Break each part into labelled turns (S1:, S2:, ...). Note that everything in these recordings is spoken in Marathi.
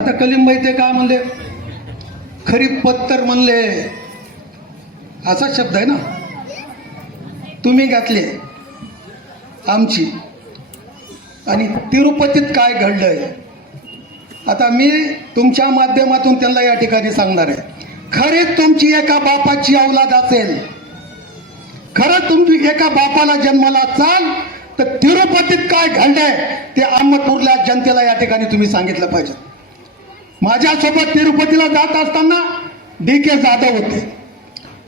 S1: आता कलिंबाई ते काय म्हणले? खरी पत्तर म्हणले. असा शब्द आहे ना? तुम्ही घातले. आमची. आणि तिरुपतीत काय घडलंय? आता मी तुमच्या माध्यमातून त्यांना या ठिकाणी सांगणार आहे. खरेच तुमची एका बापाची औलाद असेल. खरं तुमची एका बापाला जन्माला चाल तर तिरुपतीत काय घडलंय ते अहमदपूरला जनतेला या ठिकाणी तुम्ही सांगितलं पाहिजे. माझ्यासोबत तिरुपतीला जात असताना डी के जाधव होते.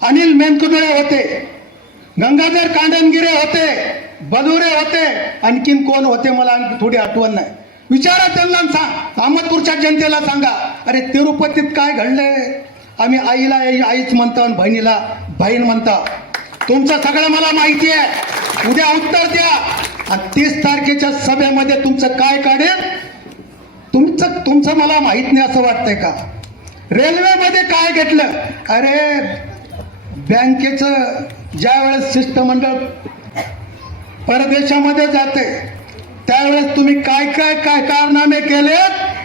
S1: अनिल मेनकुदळे होते. गंगाधर कांडनगिरे होते. बलुरे होते. आणखीन कोण होते मला थोडी आठवण नाही. विचारा त्यांना सांग अहमदपूरच्या जनतेला सांगा. अरे तिरुपतीत काय घडलंय? आम्ही आईला आईच म्हणतो आणि बहिणीला बहीण म्हणता. तुमचं सगळं मला माहिती आहे. उद्या उत्तर द्या. आणि तीस तारखेच्या सभेमध्ये तुमचं काय काय तुमचं तुमचं मला माहीत नाही असं वाटतंय का? रेल्वेमध्ये काय घेतलं? अरे बँकेचं ज्या वेळेस शिष्टमंडळ परदेशामध्ये जाते त्यावेळेस तुम्ही काय काय काय कारनामे केले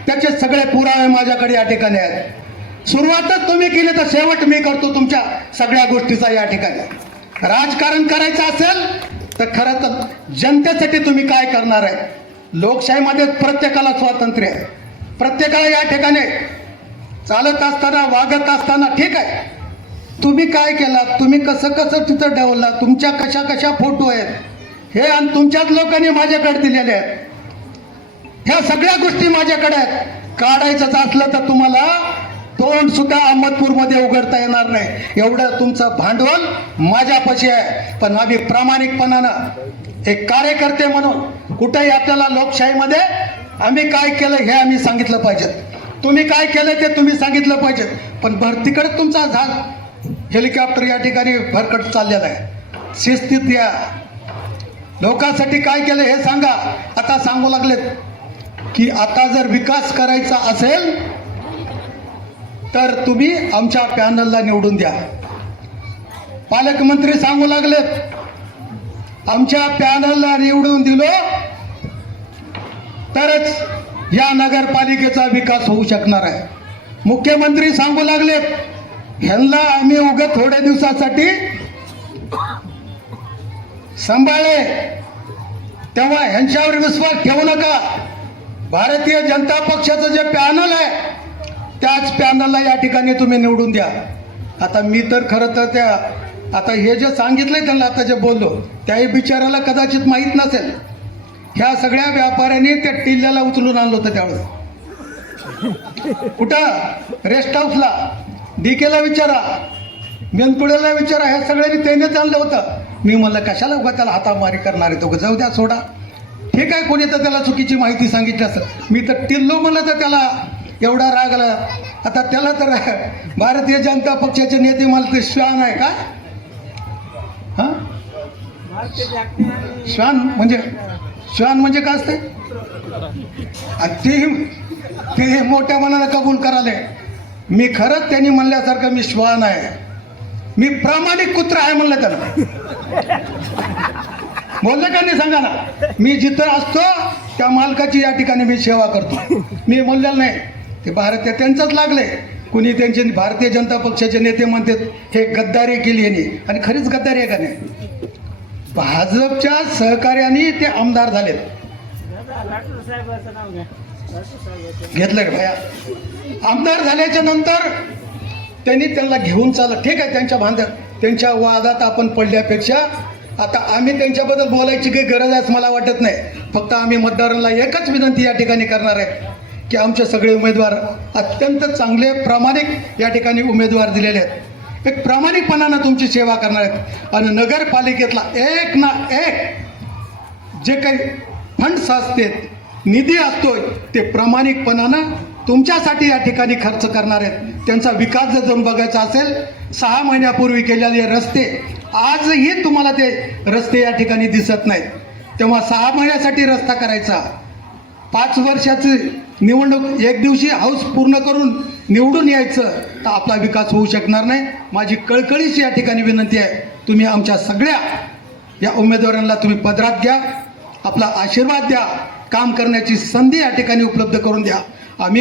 S1: त्याचे सगळे पुरावे माझ्याकडे या ठिकाणी आहेत. सुरुवातच तुम्ही केली तर शेवट मी करतो तुमच्या सगळ्या गोष्टीचा या ठिकाणी. राजकारण करायचं असेल तर खरं तर जनतेसाठी तुम्ही काय करणार आहे? लोकशाहीमध्ये प्रत्येकाला स्वातंत्र्य आहे. प्रत्येकाला या ठिकाणी चालत असताना वागत असताना ठीक आहे. तुम्ही काय केलात? तुम्ही कसं कसं तिथं ठेवला तुमच्या कशा कशा फोटो आहेत? हे आणि तुमच्याच लोकांनी माझ्याकडे दिलेले आहेत. ह्या सगळ्या गोष्टी माझ्याकडे आहेत. काढायचंच असलं तर तुम्हाला तोंड सुद्धा अहमदपूरमध्ये उघडता येणार नाही. एवढं तुमचं भांडवल माझ्यापाशी आहे. पण आम्ही प्रामाणिकपणानं एक कार्यकर्ते म्हणून कुठेही आपल्याला लोकशाहीमध्ये आम्ही काय केलं हे आम्ही सांगितलं पाहिजे तुम्ही काय केलं ते तुम्ही सांगितलं पाहिजे पण भरतीकडे तुमचा झाल. हेलिकॉप्टर या ठिकाणी भरकट चाललेला आहे. शिस्तीत या. लोकांसाठी काय केलं हे सांगा. आता सांगू लागलेत की आता जर विकास करायचा असेल तर तुम्ही आमच्या पॅनलला निवडून द्या. पालकमंत्री सांगू लागलेत आमच्या पॅनलला निवडून दिलो तरच या नगरपालिकेचा विकास होऊ शकणार आहे. मुख्यमंत्री सांगू लागलेत ह्यांना आम्ही उगत थोड्या दिवसासाठी सांभाळे तेव्हा ह्यांच्यावर विश्वास ठेवू नका. भारतीय जनता पक्षाचं जे पॅनल आहे त्याच पॅनलला या ठिकाणी तुम्ही निवडून द्या. आता मी तर खरं तर त्या आता हे जे सांगितलंय त्यांना आता जे बोललो त्याही बिचाराला कदाचित माहीत नसेल. ह्या सगळ्या व्यापाऱ्यांनी त्या टिल्ल्याला उचलून आणलं होतं त्यावेळेस. कुठं? रेस्ट हाऊसला डीकेला विचारा. मेनपुड्याला विचारा. ह्या सगळ्यांनी त्यानेच आणलं होतं. मी म्हणलं कशाला उगा त्याला हातामारी करणार आहे तो? जाऊ द्या सोडा. ठीक आहे कोणी तर त्याला चुकीची माहिती सांगितली असं मी तर टिल्लो म्हणलं तर त्याला एवढा राग आला. आता त्याला तर भारतीय जनता पक्षाचे नेते मला ते श्वान आहे का? हा? श्वान म्हणजे श्वान म्हणजे काय असते? आणि ते ते मोठ्या मनानं कबूल कराले मी खरंच त्यांनी म्हणल्यासारखं मी श्वान आहे. मी प्रामाणिक कुत्रा आहे म्हणलं त्याला बोललं का नाही सांगा ना? मी जिथं असतो त्या मालकाची या ठिकाणी मी सेवा करतो. मी म्हणलेलं नाही. ते भारतीय त्यांचंच लागले कुणी त्यांचे भारतीय जनता पक्षाचे नेते म्हणतात हे गद्दारी केली यांनी. आणि खरीच गद्दारी आहे का नाही? भाजपच्या सहकार्याने ते आमदार झालेत. घेतलं का भया? आमदार झाल्याच्यानंतर त्यांनी त्यांना घेऊन चाललं. ठीक आहे त्यांच्या भांड्यात त्यांच्या वादात आपण पडल्यापेक्षा आता आम्ही त्यांच्याबद्दल बोलायची काही गरज आहे असं मला वाटत नाही. फक्त आम्ही मतदारांना एकच विनंती या ठिकाणी करणार आहे. की आमचे सगळे उमेदवार अत्यंत चांगले प्रामाणिक या ठिकाणी उमेदवार दिलेले आहेत. एक प्रामाणिकपणानं तुमची सेवा करणार आहेत. आणि नगरपालिकेतला एक ना एक जे काही फंड्स असतात निधी असतोय ते प्रामाणिकपणानं तुमच्यासाठी या ठिकाणी खर्च करणार आहेत. त्यांचा विकास जर जाऊन बघायचा असेल सहा महिन्यापूर्वी केलेले रस्ते आजही तुम्हाला ते रस्ते या ठिकाणी दिसत नाहीत. तेव्हा सहा महिन्यासाठी रस्ता करायचा. पाच वर्षाची निवडणूक एक दिवशी हाऊस पूर्ण करून निवडून यायचं तर आपला विकास होऊ शकणार नाही. माझी कळकळीची या ठिकाणी विनंती आहे तुम्ही आमच्या सगळ्या या उमेदवारांना तुम्ही पदरात घ्या आपला आशीर्वाद द्या काम करण्याची संधी या ठिकाणी उपलब्ध करून द्या. आम्ही